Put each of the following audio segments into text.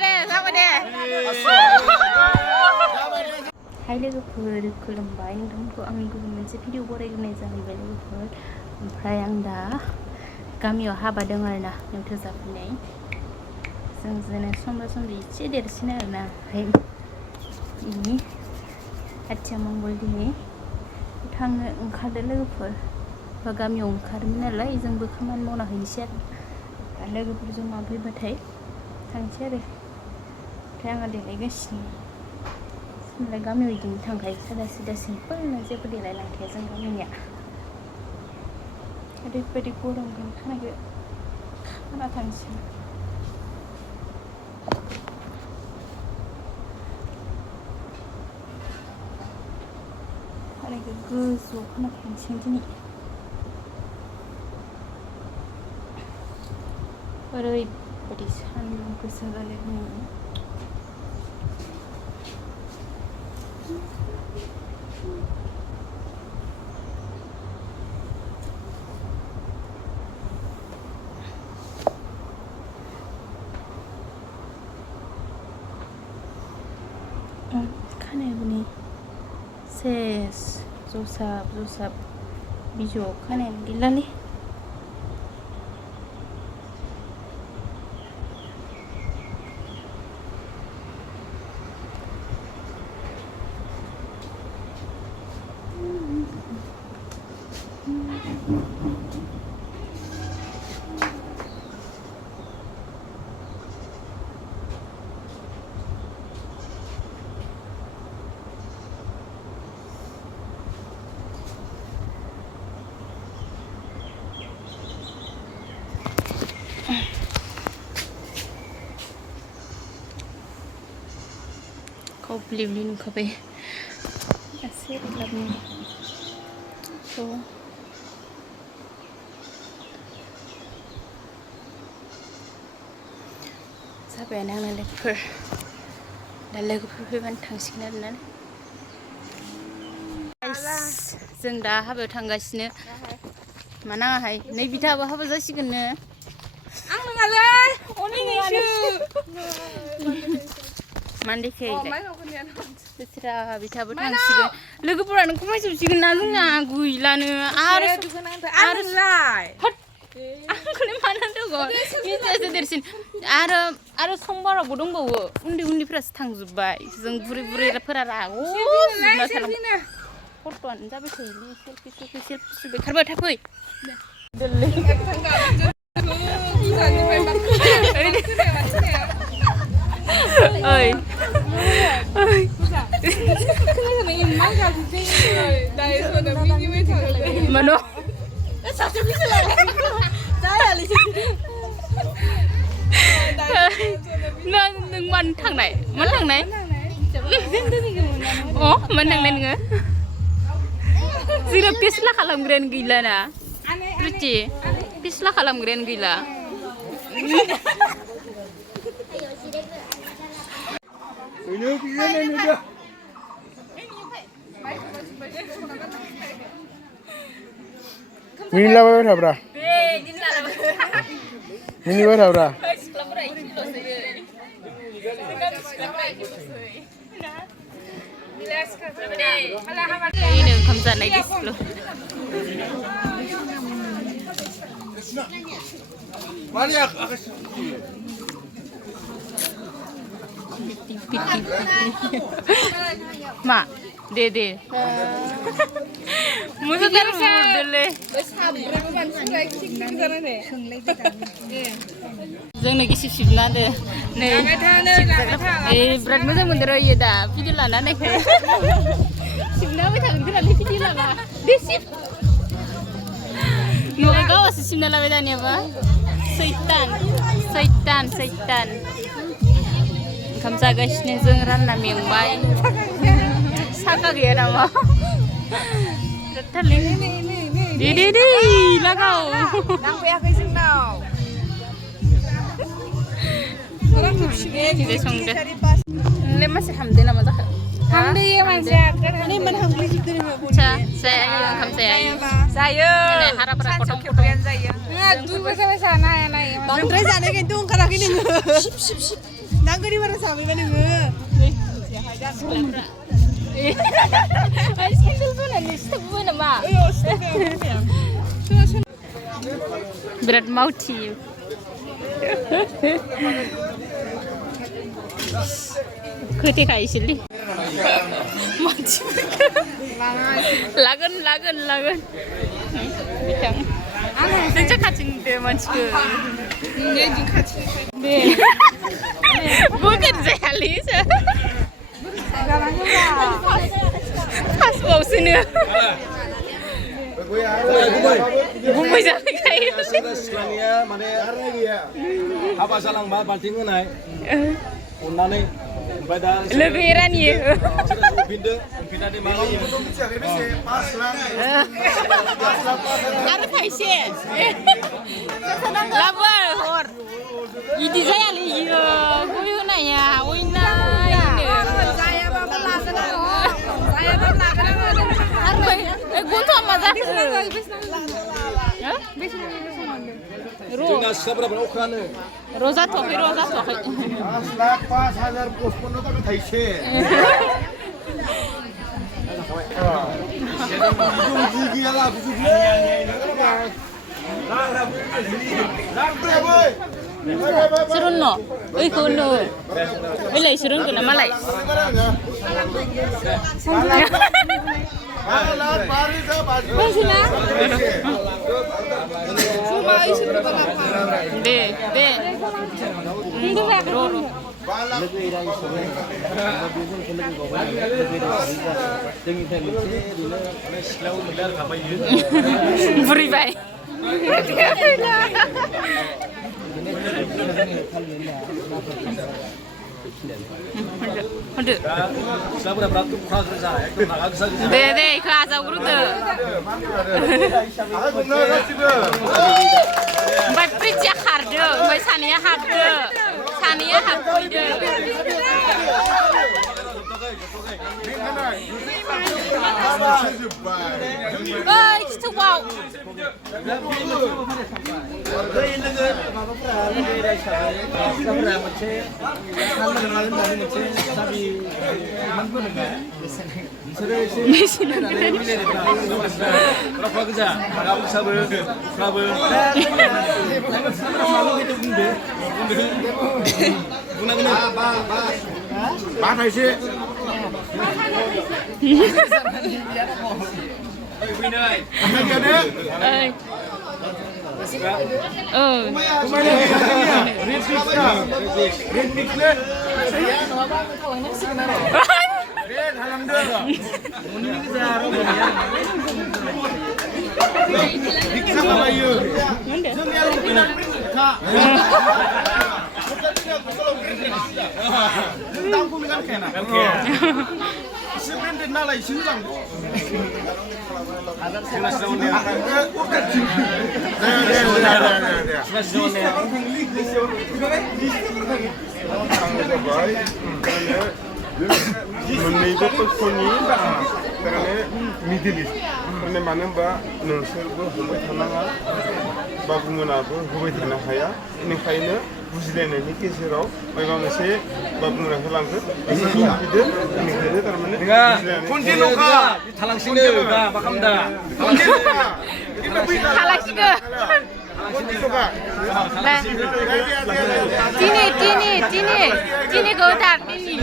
deh, sama deh. Hai लोगोफोर खुलुमबाय नोंथांमोनखौ आंनि गुबुन मोनसे भिडिअ बरायग्रोनाय जाहैबाय लोगोफोर ओमफ्राय आं दा गामियाव हाबा दं आरोना नोंथो जाफैनाय जों जेने समब्रा समब्रि एसे देरसिन आरोना ओमफ्राय बेनि आथिया मंगल दिनै थांनो ओंखारदों लोगोफोर बा गामियाव ओंखारोमोन नालाय जोंबो खामानि मावना हैनोसै आरो लोगोफोर जमा फैबाथाय थांसै आरो ओमफ्राय आंहा देलायगासिनो होमब्ला गामियाव बिदिनो थांखायो सादा सिदा सिम्पोलनो जेबो देलायलांखाया जों गामिनिया ओरैबायदि गरमजों खानायखौ खाना थांसै खानायखौ गोजौआव खाना थांसै दिनै ओरैबायदि सान्दुं गोसा जालायदों खानायाबो नै सेस जसाब बिजौआव खानायानो गैलालै kau beli nukabe asir labnya so sampai nang leper dah leper faiban थांसिगोन आरोना जों दा हाबायाव थांगासिनो मा नाङाहाय नै बिथाबो हाबा जासिगोननो आं नङालै अनिनैसो मानदेखै बिथरा बिथाबो थांसिगोन लोगोफोरानो खमायजोबसिगोन ना जोंना गैलानो आरो आंखौलाय मानो दङ मिथियासो देरसिन आरो समबारावबो दंबावो उन्दैफोरासो थांजोब्बाय जों बुरैफोरा राग'जोबना थालांबाय फट'आनो जाबाय थायोलै सेल्फि बेखारबाय थाफै ओइ Mano? Neng man थांनाय मान थांनाय अ मान थांनाय नोङो जोंना फेस्ला खालामग्रायानो गैलाना रुचि फेस्ला खालामग्रायानो गैला Mini lawa berapa? Mini berapa? Ini onkam जानाय दिसलो मा दे मुझे तर मुर्दले जोंनो गिसि सिबना दे नै बिराद मोजां मोनदों इयो दा भिडिअ लाना नायखाय सिबना होबाय थागोन खोनालै भिडिअ लाना दे सिब न'आ गावासो सिबना लाबाय दानियाबा सैतान ओंखाम जागासिनो जों रानना मेंबाय साका गैया नामा दे लागाव नांफैयाखै जोंनाव Tidak songde. Lema sih hamde nama tak. Hamde ya mas ya. Ini mana hamde juga nih Saya, onkam saya. Saya. हाराफोरा सानसेयाव खथं खेबब्रैयानो जायो नङा दुरबल जाबाय जानो हाया नाय बांद्राय जानायखायनोथ' ओंखाराखै नोङो नांगौनि बारा जाबायबा नोङो सेन्देल बोनानै सिथाबबो नामा बिराद मावथियो खोथेखायोसोलै लागोन बिथां नोंसो खाथिं दे मानसिखौ दे बुंगोन जायालै फासबावसोनो गुबै जाफैखायो सिख्लानिया माने हाबा जालांबा बाल्थिं होनाय अननानै ओमफ्राय दा लोगो रानि फिननानै मा आरो खायसे लाबो हर इदि जायालै इयो गय होनाया अयनायनो जायाबाबो लागोन आरो गन्थ'आ मा जाखो जोंना सिख्लाफोरा अखानो र' जाथ'वाखै 5,500 पचपन्न थाखा थाइसे Serono, kono. Belai serong kena malai. Be. Beribai. Honde. सिख्लाफोरा बिराद अखा गोजा एकदम रागा गोजा दे इखो आजावग्रोदो ओमफ्राय प्रिथिया खारदो ओमफ्राय सानैया हाबदो ओइ खिथौआव मोननैबो पक्षनि मिडिल इस्ट मानो होनबा नोंसोरबो होबाय थानाङा बाबुमोनाबो होबाय थानो हाया बेनिखायनो बुजिलायनायनि गेजेराव माबा मोनसे बाबुमोना होलांगोन बेनिखायनो थारमाने थालांसिनो मा खालामदा Tini godak ini.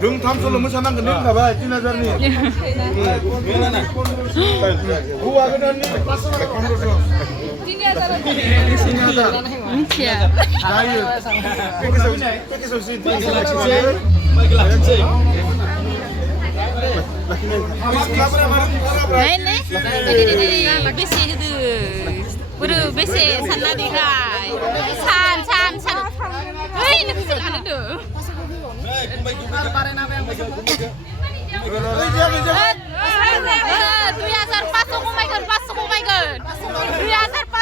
दोंथाम सल' मोसानांगोन नों होनखाबाय 3000नि हौवा गोदाननि 3000 मिथिया जायो पेकेजाव जि बेसे होदो बोरो बेसे सानना देखाय सान ओइ नों सोरखानो होदो 2500 खमायगोन 500 खमायगोन 2500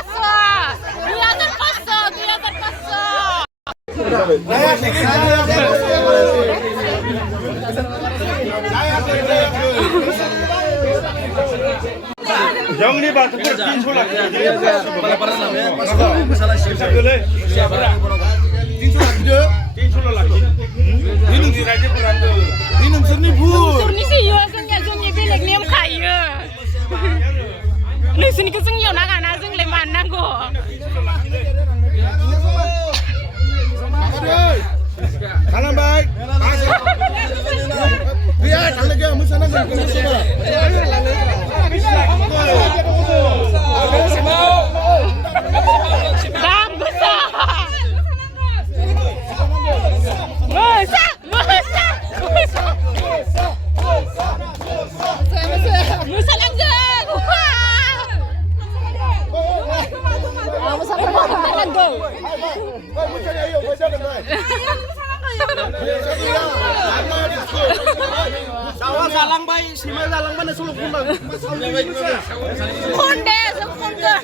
Jangan nih batu bertinju lagi. Para namanya masalah siapa boleh? Siapa? Tinju lagi. Minum si raja kurang tu. Minum seni bu. Surni sih ya, जोंनि बेलेग नेम खायो. नोंसोरनिखौ जोंनियाव नाङाना जोंलाय मानो नांगौ? Kalambai. Lihat, anak dia musana kan. Salang baik, si salang mana suluk pun bang. Konde, konde.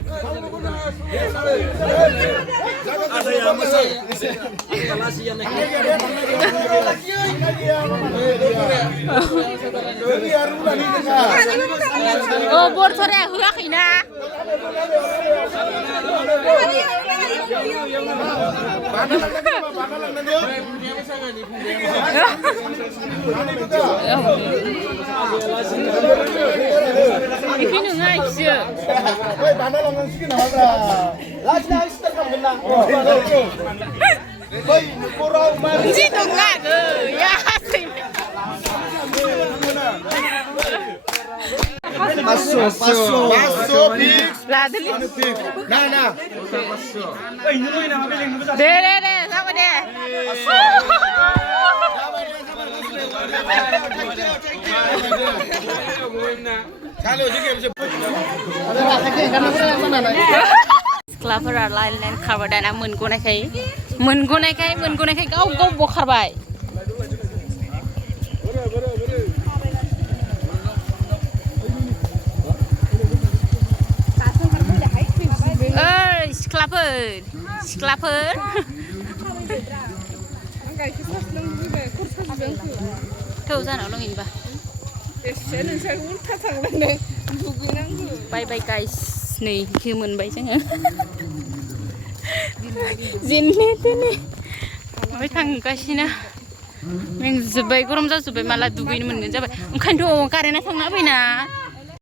Ada yang masuk. Instalasi yang Oh, bor sore huak ina. Ini ngai sih. Woi, mana langan sih kenapa? Lagi nangis terkam benang. Woi, kurang mana? Ji dong nggak ya sih. Masuk, Bix. Lah, deli. Nah. Deh, sama deh. Kalau juga bisa. सिख्लाफोरा line खारबाय दाना मोनग'नायखाय गाव बखारबाय ओइ सिख्लाफोर थौ जानाव लोंहैनोबा बाय guys नै मोनबाय जोङो जेननि ओमफ्राय थांगासिनो मेंजोब्बाय गरम जाजोब्बाय माला दुगैनो मोनगोन जाबाय ओंखायनोथ' कारेन्टआ थांना होबायना